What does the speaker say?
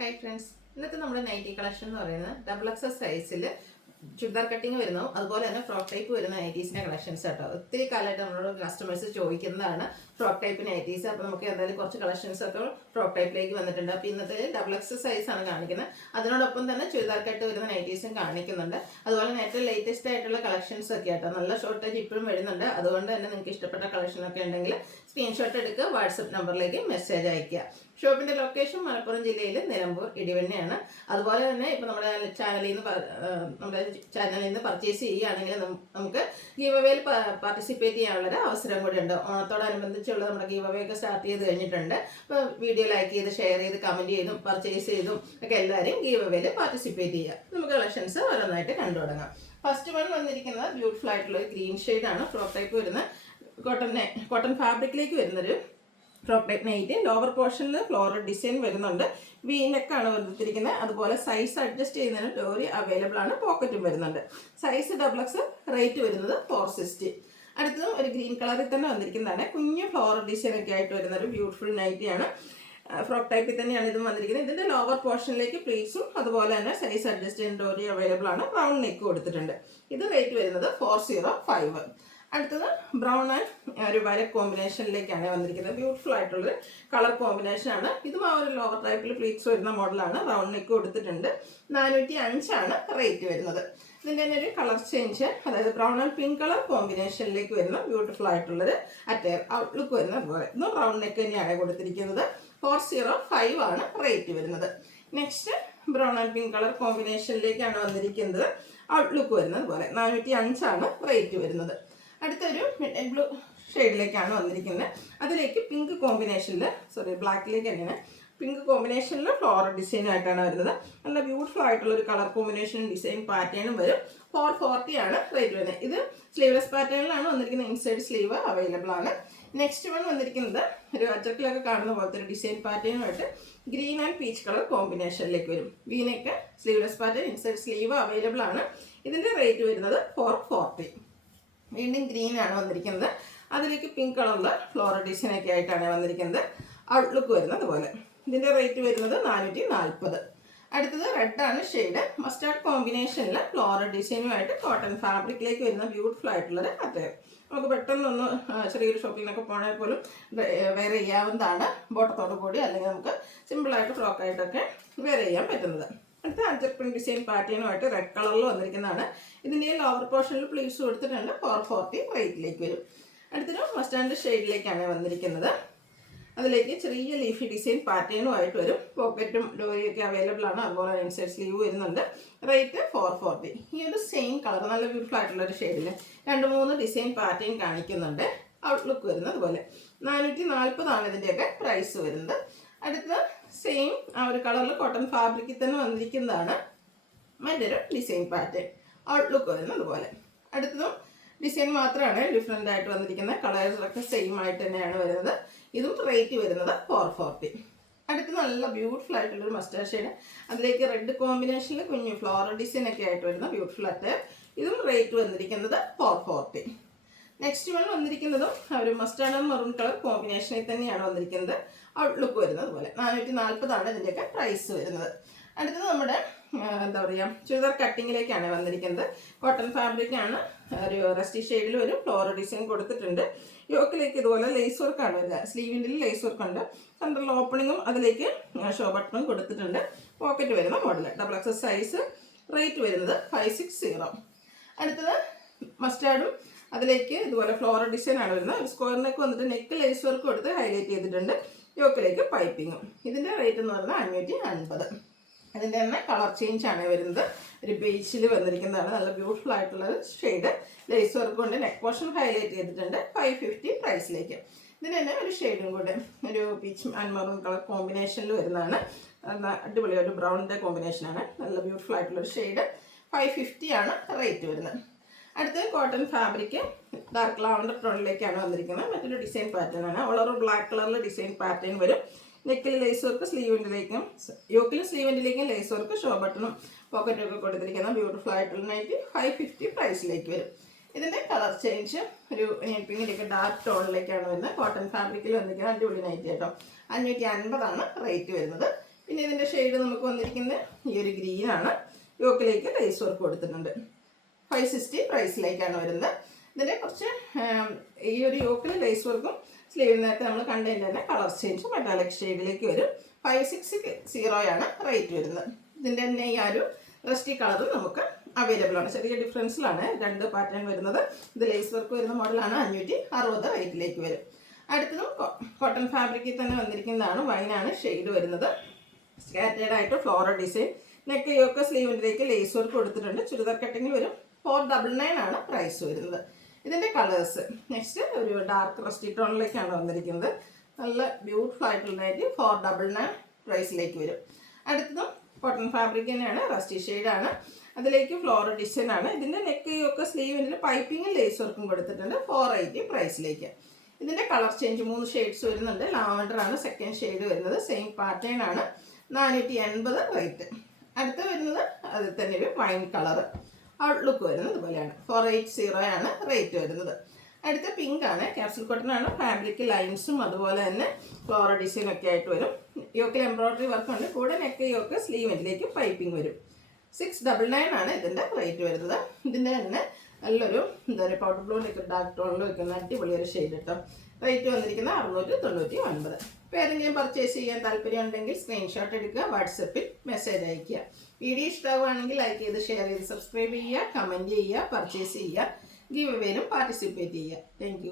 Hi friends, ഇന്നത്തെ നമ്മുടെ nightie collection എന്ന് പറയുന്നത് ഡബിൾ എക്സൽ സൈസിൽ ചുരിദാർ കട്ടിങ് വരുന്നു, അതുപോലെ തന്നെ ഫ്രോക്ക് ടൈപ്പ് വരുന്ന നൈറ്റീസിൻ്റെ കളക്ഷൻസ് കേട്ടോ. ഒത്തിരി കാലമായിട്ട് നമ്മളോട് കസ്റ്റമേഴ്സ് ചോദിക്കുന്നതാണ് ഫ്രോക്ക് ടൈപ്പ് നൈറ്റീസ്. അപ്പോൾ നമുക്ക് എന്തായാലും കുറച്ച് കളക്ഷൻസ് ഒക്കെ ഫ്രോക്ക് ടൈപ്പിലേക്ക് വന്നിട്ടുണ്ട്. അപ്പോൾ ഇന്നത്തെ ഡബിൾ എക്സൽ സൈസാണ് കാണിക്കുന്നത്. അതിനോടൊപ്പം തന്നെ ചുരിദാർ കട്ട് വരുന്ന നൈറ്റീസും കാണിക്കുന്നുണ്ട്. അതുപോലെ തന്നെ ഏറ്റവും ലേറ്റസ്റ്റ് ആയിട്ടുള്ള കളക്ഷൻസ് ഒക്കെ ആട്ടോ. നല്ല ഷോർട്ടേജ് ഇപ്പോഴും വരുന്നുണ്ട്. അതുകൊണ്ട് തന്നെ നിങ്ങൾക്ക് ഇഷ്ടപ്പെട്ട കളക്ഷനൊക്കെ ഉണ്ടെങ്കിൽ സ്ക്രീൻഷോട്ട് എടുക്കുക, വാട്സപ്പ് നമ്പറിലേക്ക് മെസ്സേജ് അയയ്ക്കുക. ഷോപ്പിന്റെ ലൊക്കേഷൻ മലപ്പുറം ജില്ലയിൽ നിലമ്പൂർ ഇടിവണ്ണയാണ്. അതുപോലെ തന്നെ ഇപ്പോൾ നമ്മുടെ ചാനലിൽ നിന്ന് പർച്ചേസ് ചെയ്യുകയാണെങ്കിൽ നമുക്ക് ഗീവ് അവേയിൽ പാർട്ടിസിപ്പേറ്റ് ചെയ്യാനുള്ളൊരു അവസരം കൂടി ഉണ്ട്. ഓണത്തോടനുബന്ധിച്ചുള്ള നമ്മുടെ ഗീവ് അവേ ഒക്കെ സ്റ്റാർട്ട് ചെയ്ത് കഴിഞ്ഞിട്ടുണ്ട്. അപ്പോൾ വീഡിയോ ലൈക്ക് ചെയ്ത് ഷെയർ ചെയ്ത് കമൻറ്റ് ചെയ്തും പർച്ചേസ് ചെയ്തും ഒക്കെ എല്ലാവരും ഗീവ് അവേയിൽ പാർട്ടിസിപ്പേറ്റ് ചെയ്യുക. നമുക്ക് കളക്ഷൻസ് ഓരോന്നായിട്ട് കണ്ടു തുടങ്ങാം. ഫസ്റ്റ് വൺ വന്നിരിക്കുന്നത് ബ്യൂട്ടിഫുൾ ആയിട്ടുള്ള ഒരു ഗ്രീൻ ഷെയ്ഡാണ്. ഫ്രോക്ക് ടൈപ്പ് വരുന്ന കോട്ടൺ ഫാബ്രിക്കിലേക്ക് വരുന്നൊരു ഫ്രോക്ക് ടൈപ്പ് നൈറ്റ്. ലോവർ പോർഷനിൽ ഫ്ലോറൽ ഡിസൈൻ വരുന്നുണ്ട്. വി നെക്കാണ് വന്നിരിക്കുന്നത്. അതുപോലെ സൈസ് അഡ്ജസ്റ്റ് ചെയ്യുന്നതിന് ഡോറി അവൈലബിൾ ആണ്. പോക്കറ്റും വരുന്നുണ്ട്. സൈസ് ഡബിൾ എക്സ്, റേറ്റ് വരുന്നത് 460. അടുത്തതും ഒരു ഗ്രീൻ കളറിൽ തന്നെ വന്നിരിക്കുന്നതാണ്. കുഞ്ഞു ഫ്ലോറൽ ഡിസൈൻ ഒക്കെ ആയിട്ട് വരുന്ന ഒരു ബ്യൂട്ടിഫുൾ നൈറ്റിയാണ്. ഫ്രോക്ക് ടൈപ്പിൽ തന്നെയാണ് ഇതും വന്നിരിക്കുന്നത്. ഇതിൻ്റെ ലോവർ പോർഷനിലേക്ക് പ്ലീറ്റ്സും അതുപോലെ തന്നെ സൈസ് അഡ്ജസ്റ്റ് ചെയ്യുന്ന ഡോറി അവൈലബിൾ ആണ്. റൗണ്ട് നെക്ക് കൊടുത്തിട്ടുണ്ട്. ഇത് റേറ്റ് വരുന്നത് 405. അടുത്തത് ബ്രൗൺ ആൻഡ് ഒരു വയലറ്റ് കോമ്പിനേഷനിലേക്കാണ് വന്നിരിക്കുന്നത്. ബ്യൂട്ടിഫുൾ ആയിട്ടുള്ളൊരു കളർ കോമ്പിനേഷനാണ്. ഇതും ആ ഒരു ലോവർ ടൈപ്പിൽ പ്ലീറ്റ്സ് വരുന്ന മോഡലാണ്. റൗണ്ട് നെക്ക് കൊടുത്തിട്ടുണ്ട്. 405 റേറ്റ് വരുന്നത്. ഇതിൻ്റെ തന്നെ ഒരു കളർ ചേഞ്ച്, അതായത് ബ്രൗൺ ആൻഡ് പിങ്ക് കളർ കോമ്പിനേഷനിലേക്ക് വരുന്ന ബ്യൂട്ടിഫുൾ ആയിട്ടുള്ളൊരു അറ്റയർ ഔട്ട്ലുക്ക് വരുന്ന പോലെ ഇതും റൗണ്ട് നെക്ക് തന്നെയാണ് കൊടുത്തിരിക്കുന്നത്. 405 ആണ് റേറ്റ് വരുന്നത്. Next brown and pink colour കോമ്പിനേഷനിലേക്കാണ് വന്നിരിക്കുന്നത്. ഔട്ട്ലുക്ക് വരുന്നത് പോലെ 405 റേറ്റ് വരുന്നത്. അടുത്തൊരു മിഡ് ബ്ലൂ ഷെയ്ഡിലേക്കാണ് വന്നിരിക്കുന്നത്. അതിലേക്ക് പിങ്ക് കോമ്പിനേഷനിൽ ബ്ലാക്കിലേക്ക് തന്നെയാണ് പിങ്ക് കോമ്പിനേഷനിൽ ഫ്ലോറൽ ഡിസൈനായിട്ടാണ് വരുന്നത്. നല്ല ബ്യൂട്ടിഫുൾ ആയിട്ടുള്ള ഒരു കളർ കോമ്പിനേഷൻ ഡിസൈൻ പാറ്റേണും വരും. 440 ആണ് റേറ്റ് വരുന്നത്. ഇത് സ്ലീവ്ലെസ് പാറ്റേണിലാണ് വന്നിരിക്കുന്നത്. ഇൻസൈഡ് സ്ലീവ് അവൈലബിൾ ആണ്. നെക്സ്റ്റ് വൺ വന്നിരിക്കുന്നത് ഒരു അച്ചക്കിലൊക്കെ കാണുന്ന പോലത്തെ ഒരു ഡിസൈൻ പാറ്റേണുമായിട്ട് ഗ്രീൻ ആൻഡ് പീച്ച് കളർ കോമ്പിനേഷനിലേക്ക് വരും. വീനൊക്കെ sleeveless pattern, inside sleeve available ആണ്. ഇതിൻ്റെ റേറ്റ് വരുന്നത് 440. വീണ്ടും ഗ്രീൻ ആണ് വന്നിരിക്കുന്നത്. അതിലേക്ക് പിങ്ക് കളറിൽ ഫ്ലോറൽ ഡിസൈനൊക്കെ ആയിട്ടാണ് വന്നിരിക്കുന്നത്. ഔട്ട്ലുക്ക് വരുന്നത് പോലെ. ഇതിൻ്റെ റേറ്റ് വരുന്നത് 440. അടുത്തത് റെഡാണ് ഷെയ്ഡ്. മസ്റ്റാർഡ് കോമ്പിനേഷനിൽ ഫ്ലോറൽ ഡിസൈനുമായിട്ട് കോട്ടൺ ഫാബ്രിക്കിലേക്ക് വരുന്ന ബ്യൂട്ടിഫുൾ ആയിട്ടുള്ളൊരു അറ്റയർ. നമുക്ക് പെട്ടെന്നൊന്ന് ചെറിയൊരു ഷോപ്പിങ്ങിനൊക്കെ പോകണേ പോലും വെയർ ചെയ്യാവുന്നതാണ്. ബോട്ടത്തോടു കൂടി അല്ലെങ്കിൽ നമുക്ക് സിമ്പിളായിട്ട് ഫ്രോക്കായിട്ടൊക്കെ വെയർ ചെയ്യാൻ പറ്റുന്നത്. അടുത്ത അഞ്ചർ പ്രിന്റ് ഡിസൈൻ പാറ്റേണുമായിട്ട് റെഡ് കളറിൽ വന്നിരിക്കുന്നതാണ്. ഇതിൻ്റെ ലോവർ പോർഷനിൽ പ്ലീറ്റ്സ് കൊടുത്തിട്ടുണ്ട്. 440 റേറ്റിലേക്ക് വരും. അടുത്തൊരു മസ്റ്റാർഡ് ഷെയ്ഡിലേക്കാണ് വന്നിരിക്കുന്നത്. അതിലേക്ക് ചെറിയ ലീഫി ഡിസൈൻ പാറ്റേണുമായിട്ട് വരും. പോക്കറ്റും ഡോറിയൊക്കെ അവൈലബിൾ ആണ്. അതുപോലെ ഇൻസൈഡ് സ്ലീവ് വരുന്നുണ്ട്. റേറ്റ് 440. ഈ ഒരു സെയിം കളർ നല്ല ബ്യൂട്ടിഫുൾ ആയിട്ടുള്ളൊരു ഷെയ്ഡിൽ 2-3 ഡിസൈൻ പാറ്റേൺ കാണിക്കുന്നുണ്ട്. ഔട്ട്ലുക്ക് വരുന്നത് അതുപോലെ 440 ഇതിൻ്റെയൊക്കെ പ്രൈസ് വരുന്നത്. അടുത്തത് സെയിം ആ ഒരു കളറിൽ കോട്ടൺ ഫാബ്രിക്കിൽ തന്നെ വന്നിരിക്കുന്നതാണ്. മറ്റൊരു ഡിസൈൻ പാറ്റേൺ. ഔട്ട്ലുക്ക് വരുന്നത് അതുപോലെ. അടുത്തതും ഡിസൈൻ മാത്രമാണ് ഡിഫറെൻ്റ് ആയിട്ട് വന്നിരിക്കുന്നത്. കളേഴ്സൊക്കെ സെയിം ആയിട്ട് തന്നെയാണ് വരുന്നത്. ഇതും റേറ്റ് വരുന്നത് 440. അടുത്ത് നല്ല ബ്യൂട്ടിഫുൾ ആയിട്ടുള്ളൊരു മസ്റ്റാർഡ് ഷെയ്ഡ്. അതിലേക്ക് റെഡ് കോമ്പിനേഷനിൽ കുഞ്ഞു ഫ്ലോറൽ ഡിസൈൻ ഒക്കെ ആയിട്ട് വരുന്ന ബ്യൂട്ടിഫുൾ അറ്റയർ. ഇതും റേറ്റ് വന്നിരിക്കുന്നത് 440. നെക്സ്റ്റ് വൺ വന്നിരിക്കുന്നതും ഒരു മസ്റ്റാർഡ് ആൻഡ് മെറൂൺ കളർ കോമ്പിനേഷനിൽ തന്നെയാണ് വന്നിരിക്കുന്നത്. ഔട്ട്ലുക്ക് വരുന്നത് പോലെ 440 ഇതിൻ്റെയൊക്കെ പ്രൈസ് വരുന്നത്. അടുത്തത് നമ്മുടെ എന്താ പറയുക ചുരിദാർ കട്ടിങ്ങിലേക്കാണ് വന്നിരിക്കുന്നത്. കോട്ടൺ ഫാബ്രിക്കാണ്. ഒരു റസ്റ്റി ഷെയ്ഡിൽ ഒരു ഫ്ലോറൽ ഡിസൈൻ കൊടുത്തിട്ടുണ്ട്. യോക്കിലേക്ക് ഇതുപോലെ ലേസ് വർക്കാണ് വരുന്നത്. സ്ലീവിൻ്റെ ലേസ് വർക്ക് ഉണ്ട്. സെൻട്രൽ ഓപ്പണിങ്ങും അതിലേക്ക് ഷോ ബട്ടണും കൊടുത്തിട്ടുണ്ട്. പോക്കറ്റ് വരുന്ന model. Double X size. Rate വരുന്നത് 560. അടുത്തത് മസ്റ്റാർഡും അതിലേക്ക് ഇതുപോലെ ഫ്ലോറൽ ഡിസൈൻ ആണ് വരുന്നത്. ഒരു സ്ക്വയർ നെക്ക് വന്നിട്ട് നെക്ക് ലേസ് വർക്ക് കൊടുത്ത് ഹൈലൈറ്റ് ചെയ്തിട്ടുണ്ട്. യോക്കിലേക്ക് പൈപ്പിങ്ങും. ഇതിൻ്റെ റേറ്റ് എന്ന് പറഞ്ഞാൽ 550. അതിൻ്റെ തന്നെ കളർ ചേഞ്ച് ആണ് വരുന്നത്. ഒരു ബേസിൽ വന്നിരിക്കുന്നതാണ്. നല്ല ബ്യൂട്ടിഫുൾ ആയിട്ടുള്ള ഷെയ്ഡ്. ലേസ് വർക്ക് കൊണ്ട് നെക്ക് പോർഷൻ ഹൈലൈറ്റ് ചെയ്തിട്ടുണ്ട്. 550 പ്രൈസിലേക്ക്. ഇതിന് തന്നെ ഒരു ഷെയ്ഡും കൂടെ ഒരു പീച്ച് ആൻഡ് മെറൂൺ കളർ കോമ്പിനേഷനിൽ വരുന്നതാണ്. അടിപൊളി ഒരു ബ്രൗണിൻ്റെ കോമ്പിനേഷനാണ്. നല്ല ബ്യൂട്ടിഫുൾ ആയിട്ടുള്ളൊരു ഷെയ്ഡ്. 550 ആണ് റേറ്റ് വരുന്നത്. അടുത്ത കോട്ടൺ ഫാബ്രിക് ഡാർക്ക് ലാവണ്ടർ ടോണിലേക്കാണ് വന്നിരിക്കുന്നത്. മറ്റൊരു ഡിസൈൻ പാറ്റേൺ ആണ്. വളരെ ബ്ലാക്ക് കളറിൽ ഡിസൈൻ പാറ്റേൺ വരും. നെക്കിൽ ലേസ് വർക്ക്, സ്ലീവിൻ്റെലേക്കും യോക്കിലും സ്ലീവിൻ്റെലേക്കും ലേസ് വർക്ക്, ഷോ ബട്ടണും പോക്കറ്റും ഒക്കെ കൊടുത്തിരിക്കുന്ന ബ്യൂട്ടിഫുൾ ആയിട്ടുള്ള നൈറ്റ് 550 പ്രൈസിലേക്ക് വരും. ഇതിൻ്റെ കളർ ചേഞ്ച് ഒരു പിങ്കിലേക്ക് ഡാർക്ക് ടോണിലേക്കാണ് വരുന്നത്. കോട്ടൺ ഫാബ്രിക്കിൽ വന്നിരിക്കുന്ന അടിപൊളി നൈറ്റ് കേട്ടോ. 550 റേറ്റ് വരുന്നത്. പിന്നെ ഇതിൻ്റെ ഷെയ്ഡ് നമുക്ക് നമുക്ക് വന്നിരിക്കുന്നത് ഈ ഒരു ഗ്രീനാണ്. യോക്കിലേക്ക് ലേസ് വർക്ക് കൊടുത്തിട്ടുണ്ട്. 560 പ്രൈസിലേക്കാണ് വരുന്നത്. ഇതിൻ്റെ കുറച്ച് ഈ ഒരു യോക്കിൽ ലേസ് വർക്കും സ്ലീവിനകത്ത് നമ്മൾ കണ്ടതിൻ്റെ തന്നെ കളർ ചേഞ്ച് മെറ്റാലിക് ഷെയ്ഡിലേക്ക് വരും. 560 റേറ്റ് വരുന്നത്. ഇതിൻ്റെ തന്നെ ഈ ഒരു റസ്റ്റി കളറും നമുക്ക് അവൈലബിൾ ആണ്. ചെറിയ ഡിഫറൻസിലാണ് 2 പാറ്റേൺ വരുന്നത്. ഇത് ലേസ് വർക്ക് വരുന്ന മോഡലാണ്. 560 റേറ്റിലേക്ക് വരും. അടുത്തതും കോട്ടൺ ഫാബ്രിക്കിൽ തന്നെ വന്നിരിക്കുന്നതാണ്. വൈനാണ് ഷെയ്ഡ് വരുന്നത്. സ്കാറ്റേഡ് ആയിട്ട് ഫ്ലോറൽ ഡിസൈൻ. നെക്ക് യോക്ക് സ്ലീവിലേക്ക് ലേസ് വർക്ക് കൊടുത്തിട്ടുണ്ട്. ചുരിദാർ കട്ടിങ്ങിൽ വരും. 499 പ്രൈസ് വരുന്നത്. ഇതിൻ്റെ കളേഴ്സ് നെക്സ്റ്റ് ഒരു ഡാർക്ക് റസ്റ്റി ടോണിലേക്കാണ് വന്നിരിക്കുന്നത്. നല്ല ബ്യൂട്ടിഫുൾ ആയിട്ടുള്ളതായിട്ട് 499 പ്രൈസിലേക്ക് വരും. അടുത്തതും കോട്ടൺ ഫാബ്രിക് തന്നെയാണ്. റസ്റ്റി ഷെയ്ഡാണ്. അതിലേക്ക് ഫ്ലോറൽ ഡിസൈൻ ആണ്. ഇതിൻ്റെ നെക്ക് യോക്ക് സ്ലീവിൻ്റെ പൈപ്പിങ്ങും ലേസ് വർക്കും കൊടുത്തിട്ടുണ്ട്. 480 പ്രൈസിലേക്ക്. ഇതിൻ്റെ കളർ ചേഞ്ച് 3 ഷെയ്ഡ്സ് വരുന്നുണ്ട്. ലാവൻഡർ ആണ് സെക്കൻഡ് ഷെയ്ഡ് വരുന്നത്. സെയിം പാറ്റേൺ ആണ്. 480 റേറ്റ്. അടുത്ത വരുന്നത് അതിൽ തന്നെ ഒരു വൈൻ കളർ ഔട്ട്ലുക്ക് വരുന്നത് ഇതുപോലെയാണ്. 480 റേറ്റ് വരുന്നത്. അടുത്ത പിങ്ക് ആണ്. ക്യാപ്സൂൾ കോട്ടൺ ആണ്. ഫാബ്രിക് ലൈൻസും അതുപോലെ തന്നെ ഫ്ലോറൽ ഡിസൈൻ ഒക്കെ ആയിട്ട് വരും. യോക്കിൽ എംബ്രോയിഡറി വർക്ക് ഉണ്ട്. കൂടെ നെക്ക് യോക്ക് സ്ലീവിലേക്ക് പൈപ്പിംഗ് വരും. 699 ഇതിൻ്റെ റേറ്റ് വരുന്നത്. ഇതിൻ്റെ തന്നെ നല്ലൊരു എന്താ പറയുക പൗഡർ ബ്ലൂവിലേക്ക് ഡാർക്ക് ടോണിൽ വെക്കുന്ന അടിപൊളി ഒരു ഷെയ്ഡ് കേട്ടോ. റേറ്റ് വന്നിരിക്കുന്നത് 699. അപ്പോൾ ഏതെങ്കിലും പർച്ചേസ് ചെയ്യാൻ താല്പര്യം ഉണ്ടെങ്കിൽ സ്ക്രീൻഷോട്ട് എടുക്കുക, വാട്സപ്പിൽ മെസ്സേജ് അയയ്ക്കുക. വീഡിയോ ഇഷ്ടമാവുകയാണെങ്കിൽ ലൈക്ക് ചെയ്ത് ഷെയർ ചെയ്ത് സബ്സ്ക്രൈബ് ചെയ്യുക, കമൻറ്റ് ചെയ്യുക, പർച്ചേസ് ചെയ്യുക, ഗിവ് അവേയിലും പാർട്ടിസിപ്പേറ്റ് ചെയ്യുക. താങ്ക്